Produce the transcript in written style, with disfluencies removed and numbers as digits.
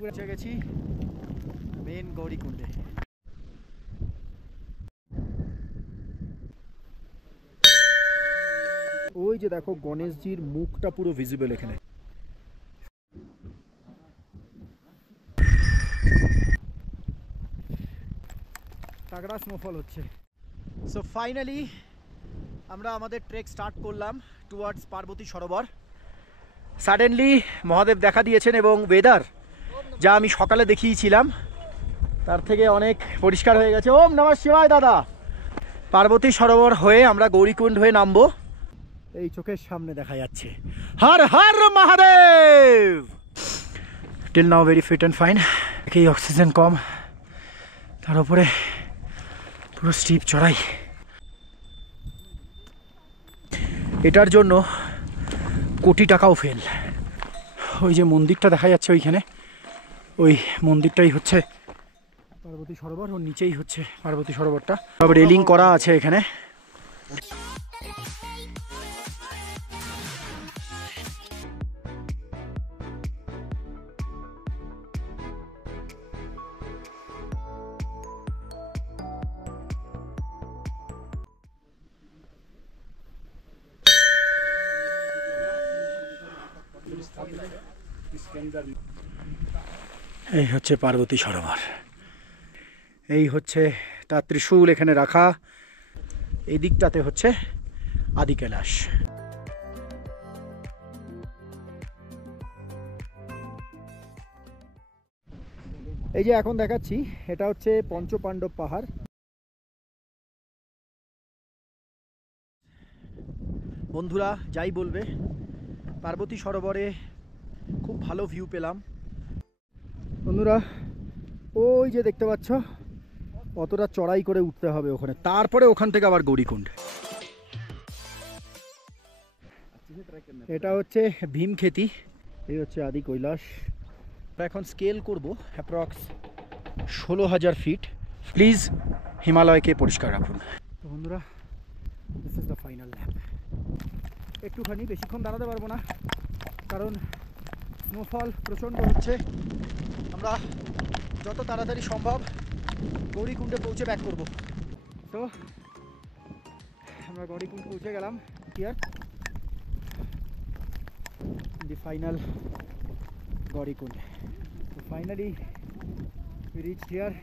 পৌঁছে গেছি মেন গৌরীকুণ্ডে। ওই যে দেখো গণেশজির মুখটা পুরো ভিজিবল এখানে। তাগড়া স্নোফল হচ্ছে। সো ফাইনালি আমরা আমাদের ট্রেক স্টার্ট করলাম টুয়ার্ডস পার্বতী সরোবর। সাডেনলি মহাদেব দেখা দিয়েছেন এবং ওয়েদার যা আমি সকালে দেখিয়েছিলাম তার থেকে অনেক পরিষ্কার হয়ে গেছে। ওম নমঃ শিবায় দাদা। পার্বতী সরোবর হয়ে আমরা গৌরীকুণ্ড হয়ে নামবো। এই চোখের সামনে দেখা যাচ্ছে। হর হর Mahadev. Till now very fit and fine. এই অক্সিজেন কম, তার উপরে পুরো স্টিপ চড়াই। এটার জন্য কোটি টাকাও ফেল। ওই যে মন্দিরটা দেখা যাচ্ছে ওইখানে, ওই মন্দিরটাই হচ্ছে পার্বতী সরোবর, ওর নিচেই হচ্ছে পার্বতী সরোবরটা। সব রেলিং করা আছে এখানে। এই হচ্ছে পার্বতী সরোবর, এই হচ্ছে তার ত্রিশূল এখানে রাখা। এই দিকটাতে হচ্ছে আদি কৈলাস। এই যে এখন দেখাচ্ছি এটা হচ্ছে পঞ্চপাণ্ডব পাহাড়। বন্ধুরা যাই বলবে, পার্বতী সরোবরে খুব ভালো ভিউ পেলাম। বন্ধুরা ওই যে দেখতে পাচ্ছ অতটা চড়াই করে উঠতে হবে ওখানে, তারপরে ওখান থেকে আবার গৌরীকুণ্ড। এটা হচ্ছে ভীমক্ষেতি, এই হচ্ছে আদি কৈলাস। এখন স্কেল করব অ্যাপ্রক্স 16,000 ফিট। প্লিজ হিমালয়কে পরিষ্কার রাখুন। তো বন্ধুরা দিস ইজ দ্য ফাইনাল ল্যাপ। একটুখানি বেশিক্ষণ দাঁড়াতে পারবো না কারণ স্নোফল প্রচণ্ড হচ্ছে। আমরা যত তাড়াতাড়ি সম্ভব গৌরীকুণ্ডে পৌঁছে ব্যাক করব। তো আমরা গৌরীকুণ্ড পৌঁছে গেলাম। Here the final Gaurikund. Finally we reached here